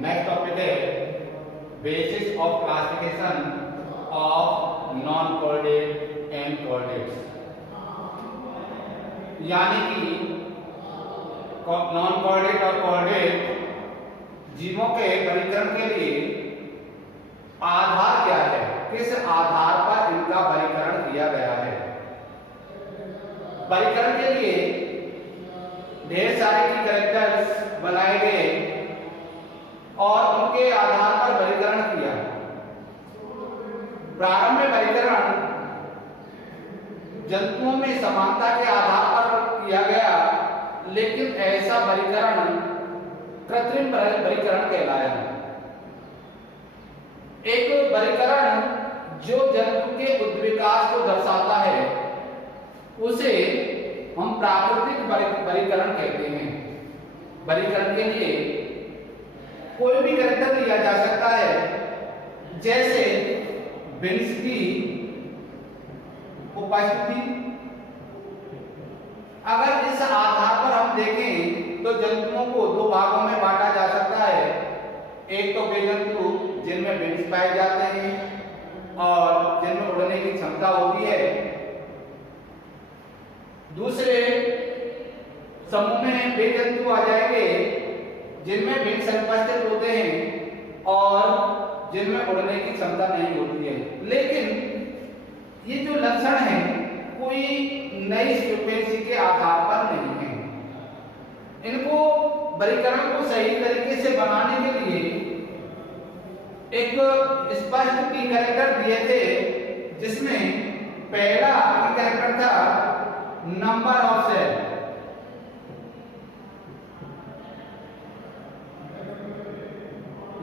Next topic है basis of classification of non coordinate and coordinates. यानी कि non coordinate और कोऑर्डिनेट जीवों के वर्गीकरण के लिए आधार क्या है, किस आधार पर इनका वर्गीकरण किया गया है। वर्गीकरण के लिए ढेर सारे की कैरेक्टर्स बनाए गए और उनके आधार पर वर्गीकरण किया। प्रारंभ में वर्गीकरण जंतुओं में समानता के आधार पर किया गया, लेकिन ऐसा वर्गीकरण कृत्रिम वर्गीकरण कहलाया। एक वर्गीकरण जो जंतु के उद्विकास को दर्शाता है उसे हम प्राकृतिक वर्गीकरण कहते हैं। वर्गीकरण के लिए कोई भी कैरेक्टर लिया जा सकता है, जैसे बिन्स की उपस्थिति। अगर इस आधार पर हम देखें तो जंतुओं को दो भागों में बांटा जा सकता है। एक तो वे जंतु जिनमें विंग्स पाए जाते हैं और जिनमें उड़ने की क्षमता होती है। दूसरे समूह में वे जंतु आ जाएंगे जिनमें विंग्स अनुपस्थित होते हैं और जिनमें उड़ने की क्षमता नहीं होती है। लेकिन ये जो लक्षण है कोई नई फ्रीक्वेंसी के आधार पर नहीं है। इनको वर्गीकरण को सही तरीके से बनाने के लिए एक स्पष्ट की कैरेक्टर दिए थे, जिसमें पहला की कैरेक्टर था नंबर ऑफ सेल।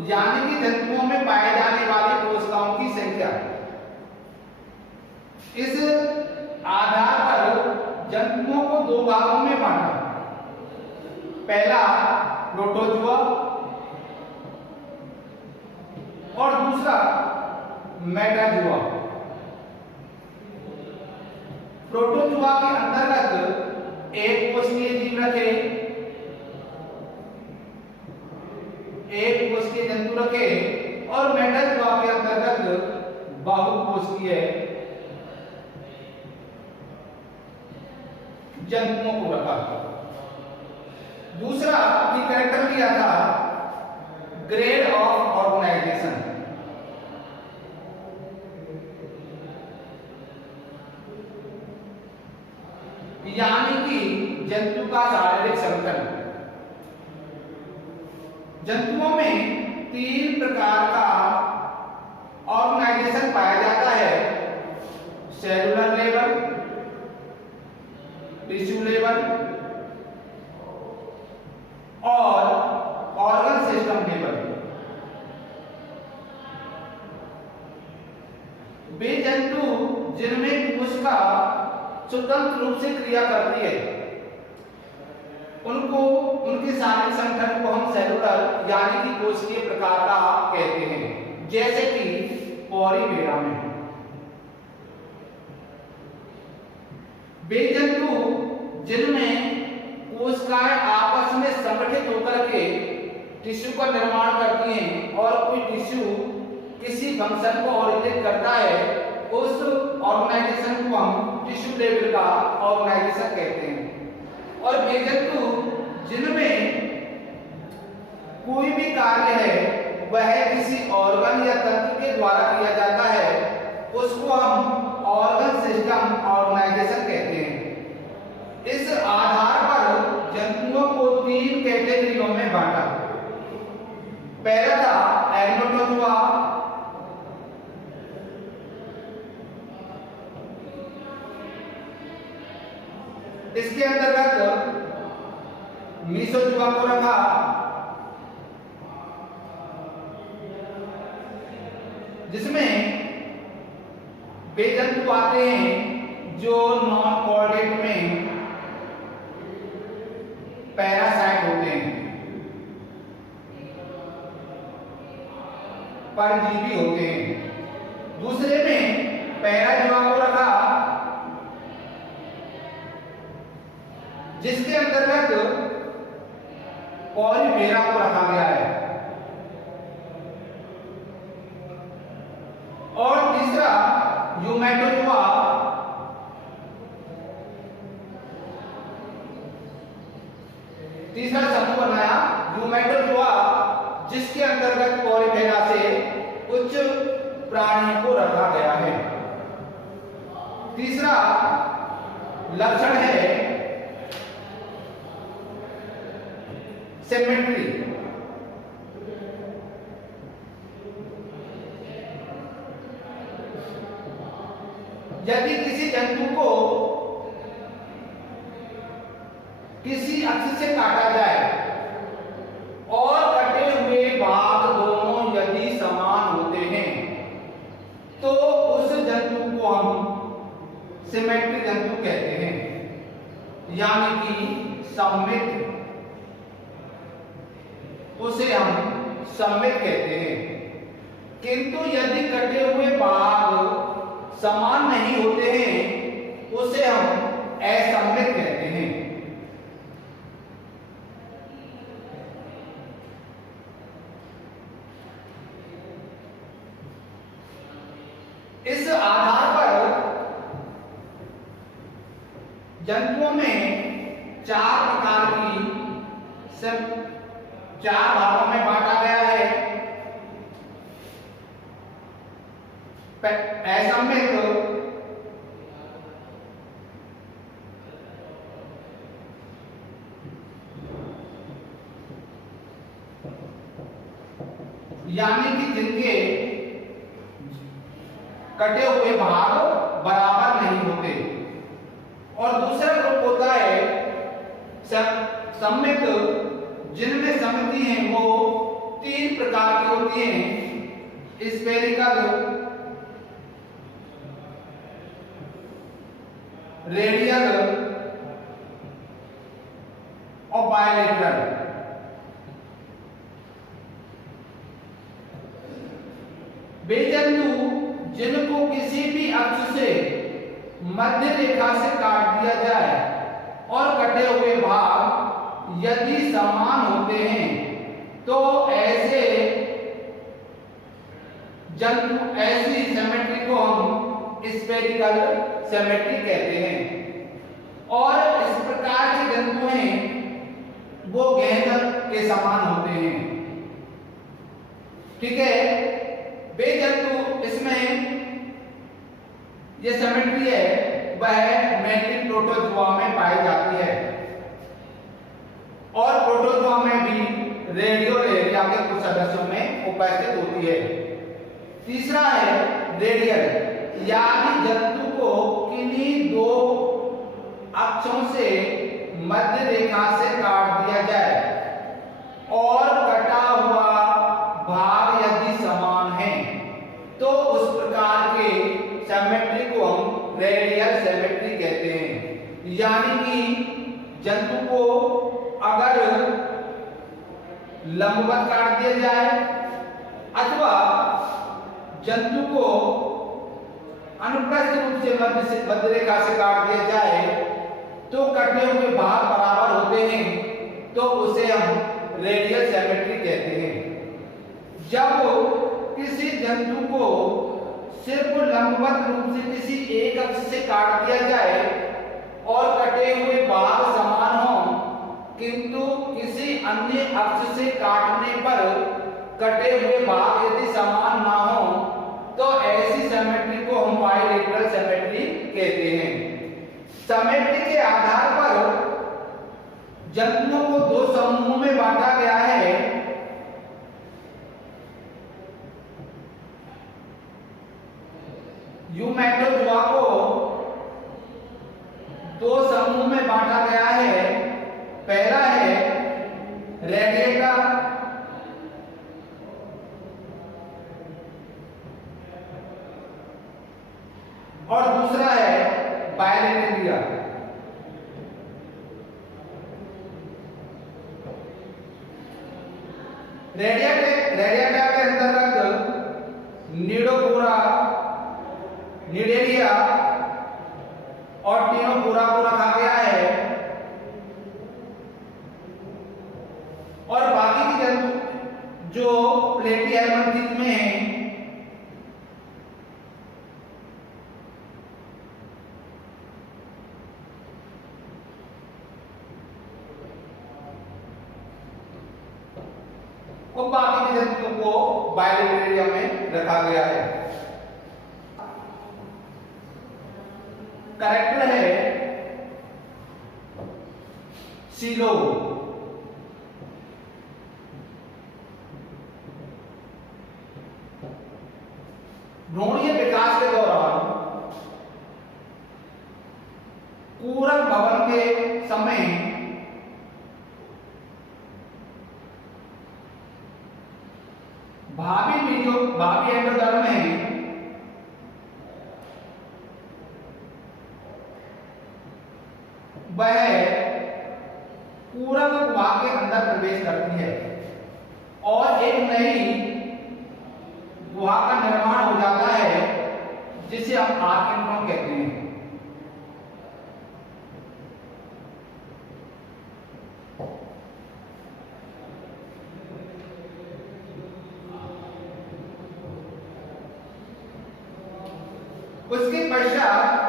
यानी कि जंतुओं में पाए जाने वाली कोशिकाओं की संख्या। इस आधार पर जंतुओं को दो भागों में बांटा। पहला प्रोटोजुआ और दूसरा मेटाजुआ। प्रोटोजुआ के अंतर्गत एक कोशिकीय जीव रखे, एक कोशिकीय जंतु रखे और मेटाजुआ के अंतर्गत बहुकोशिकीय जंतुओं को रखा। दूसरा की कैरेक्टर लिया था ग्रेड ऑफ ऑर्गेनाइजेशन। यानी कि जंतु का शारीरिक संगठन। जंतुओं में तीन प्रकार का ऑर्गेनाइजेशन पाया जाता है: सेलुलर लेवल, टिश्यू लेवल और ऑर्गन सिस्टम लेवल। वे जंतु जिनमें कोशिका स्वतंत्र रूप से क्रिया करती है उनको उनके शारीरिक संगठन को हम सेलुलर यानी कि कोशिकीय प्रकार का कहते हैं, जैसे कि पॉलीमेरा में। वे जंतु जिनमें कोशिकाएं आपस में संगठित होकर के टिश्यू का निर्माण करती हैं और कोई टिश्यू किसी फंक्शन को ऑर्गेनाइज करता है, उस ऑर्गेनाइजेशन को हम टिश्यू लेवल का ऑर्गेनाइजेशन कहते हैं। और वे जंतु जिनमें कोई भी कार्य है वह किसी ऑर्गन या तंत्र के द्वारा किया जाता है, उसको हम ऑर्गन सिस्टम ऑर्गेनाइजेशन कहते हैं। इस आधार पर जंतुओं को तीन कैटेगरियों में बांटा। पहला था एग्नोटोजुआ, इसके अंतर्गत मीसोजुआ को रखा, जिसमें वे जंतु आते हैं जो नॉन कोऑर्डिनेट में पैरासाइट होते हैं, परजीवी होते हैं। दूसरे में पैराजुआ को रखा, जिसके अंतर्गत पॉलीमेरा को रखा गया है। जिसके अंतर्गत पॉलीफेरा से उच्च प्राणियों को रखा गया है। तीसरा लक्षण है सिमेट्री। यदि किसी जंतु को किसी अक्ष से काटा जाए और कटे हुए भाग दोनों यदि समान होते हैं तो उस जंतु को हम सिमेट्रिक जंतु कहते हैं, यानी कि सममित, उसे हम सममित कहते हैं। किंतु यदि कटे हुए भाग समान नहीं होते हैं उसे हम असममित कहते हैं। इस आधार पर जंतुओं में चार प्रकार की चार भागों में बांटा गया है। असममित, यानी कि जिनके कटे हुए भाग बराबर नहीं होते, और दूसरा ग्रुप होता है सममित, जिनमें समिति है वो तीन प्रकार की होती हैं, स्फेरिकल, रेडियल और बायलेटरल। वे जंतु जिनको किसी भी अक्ष से मध्य रेखा से काट दिया जाए और कटे हुए भाग यदि समान होते हैं तो ऐसे जंतु, ऐसी सिमेट्री को हम स्फेरिकल सिमेट्री कहते हैं। और इस प्रकार के जंतु हैं वो गेंद के समान होते हैं। ठीक है, वे जंतु, इसमें ये सिमेट्री है वह मेनली प्रोटोजोआ में पाई जाती है, और प्रोटोजोआ में भी रेडियो एरिया के कुछ सदस्यों में उपस्थित होती है। तीसरा है रेडियल, यानी जंतु को किन्हीं दो अक्षों से मध्य रेखा से काट दिया जाए और कटा हुआ भाग यदि समान है तो उस प्रकार के सिमेट्री को हम रेडियल सिमेट्री कहते हैं। यानी कि जंतु को अगर लंबवत काट दिया जाए अथवा जंतु को अनुप्रस्थ रूप से मध्य रेखा से काट दिया जाए तो कटे हुए भाग बराबर होते हैं तो उसे हम रेडियल सिमेट्री कहते हैं। जब किसी जंतु को सिर्फ लंबवत रूप से किसी एक अक्ष से काट दिया जाए और कटे हुए भाग समान हो, किंतु किसी अन्य अक्ष से काटने पर कटे हुए भाग यदि समान ना हो तो ऐसी सिमेट्री को हम बायलेटरल सिमेट्री कहते हैं। सिमेट्री के आधार पर जंतुओं को दो समूहों में बांटा गया है। यूमेटोजोआ को दो समूह में बांटा गया है। पहला है रेडिएटा और दूसरा है बायलेटेरिया। रेडिएटा के अंतर्गत निडोपोरा, निडेरिया और टिनोपोरा को रखा गया है, और बाकी के जंतु जो प्लेटिहेल्मिंथिस में हैं और बाकी के जंतुओं को बायोलैबोरेटरी में रखा गया है। कैरेक्टर है सीलो। भ्रूणीय विकास के दौरान पूरक भवन के समय भावी एंडोडर्म में वह पूरक गुहा के अंदर प्रवेश करती है और एक नई गुहा का निर्माण हो जाता है जिसे हम आर्कियन कहते हैं। उसके पश्चात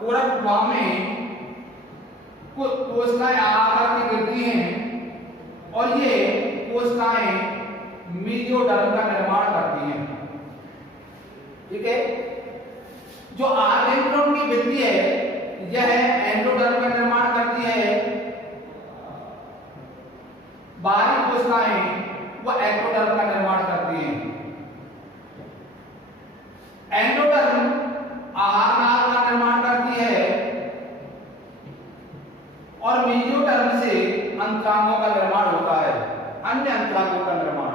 पूरक गुहा में कोशिकाएं आकर के गिरती हैं और ये कोशिकाएं मेसोडर्म का निर्माण करती हैं। ठीक है, जो आर्कियन की वृद्धि है यह एंडोडर्म का निर्माण करती है। बाहरी कोशिकाएं वह एक्टोडर्म का निर्माण करती हैं। एंडोडर्म आहार नाल का निर्माण करती है और मेसोडर्म से अंतरांगों का निर्माण होता है, अन्य अंतरांगों का निर्माण।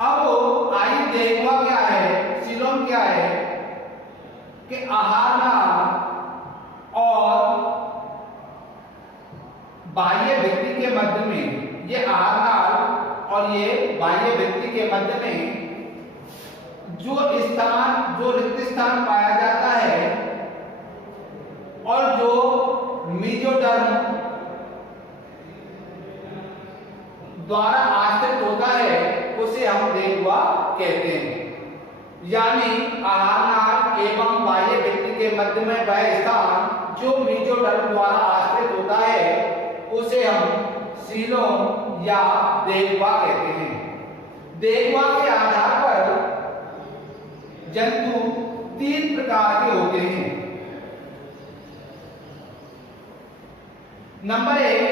अब आइए देखवा क्या है, सीलोम क्या है कि आहार नाल और बाह्य भित्ति के मध्य में, ये आहार नाल और ये बाह्य भित्ति के मध्य में जो रिक्त स्थान पाया जाता है और जो मेसोडर्म द्वारा आश्रित होता है उसे हम देखवा कहते हैं। यानी आहार नाल एवं बाह्य भित्ति के मध्य में वह स्थान जो मेसोडर्म द्वारा आश्रित होता है उसे हम सीलोम या देखवा कहते हैं। देखवा के आधार पर जंतु 3 प्रकार के होते हैं। नंबर 1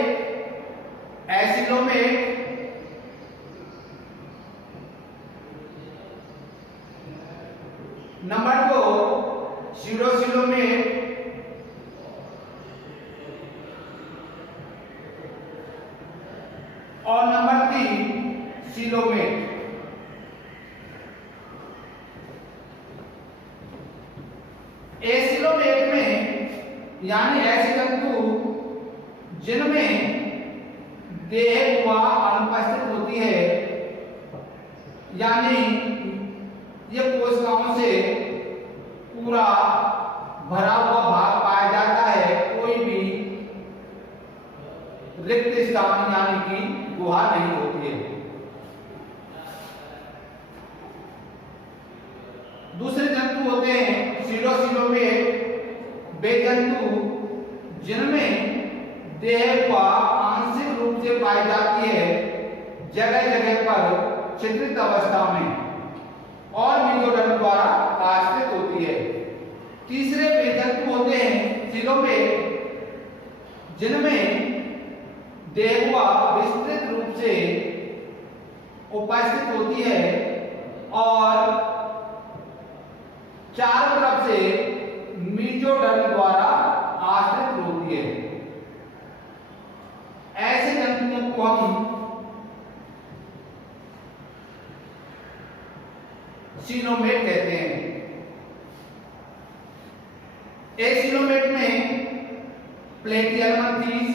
एसिलोमेट, नंबर 2 स्यूडोसिलोमेट, और नंबर 3 सिलोमेट। एसिलोमेट में यानी ऐसे जंतु जिनमें देह गुहा अनुपस्थित होती है, यानी ये कोशिकाओं से पूरा भरा हुआ भाग पाया जाता है, कोई भी रिक्त स्थान यानी कि गुहा नहीं होती है। दूसरे जंतु होते हैं स्यूडोसिलोमेट, वे जंतु जिनमें देह गुहा आंशिक रूप से पाई जाती है जगह जगह पर छिद्रित अवस्था में और मेसोडर्म द्वारा आश्रित होती है। तीसरे वे जंतु होते हैं सिलोमेट, जिनमें देह गुहा विस्तृत रूप से उपस्थित होती है और चारों तरफ से मेसोडर्म द्वारा आश्रित होती है। ऐसे जंतुओं को हम सिलोमेट कहते हैं। एसिलोमेट में प्लेटियलमंथीस,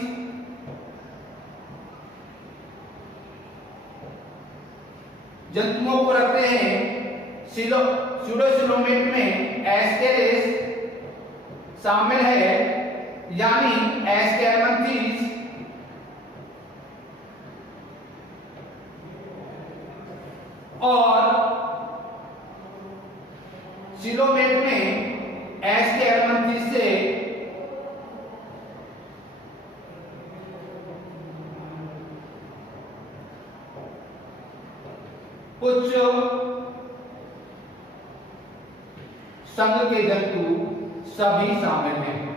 जंतुओं को रखते हैं। स्यूडोसिलोमेट में एस्केरिस शामिल है, यानी एस्केरमंथीस, और सिलोमेट में एस्केरमंथीस से कुछ संघ के जंतु सभी शामिल हैं।